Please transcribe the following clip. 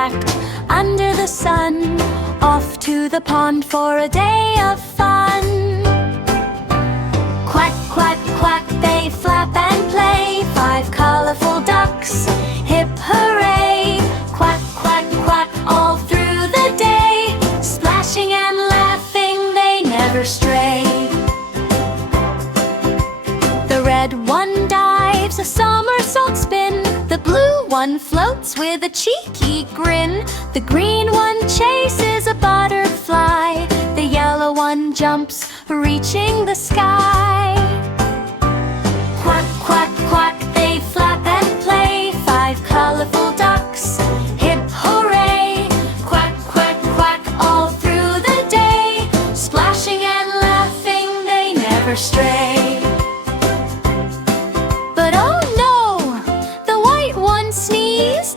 quack under the sun, off to the pond for a day of fun. Quack, quack, quack, they flap and play, 5 colorful ducks, hip hooray! Quack, quack, quack, all through the day, splashing and laughing, they never stray. The red one dives a somersault spin, the blue one floats with a cheeky grin, the green one chases a butterfly, the yellow one jumps, reaching the sky. Quack, quack, quack, they flap and play, 5 colorful ducks, hip hooray! Quack, quack, quack, all through the day, splashing and laughing, they never stray. But oh no! The white one sneezed,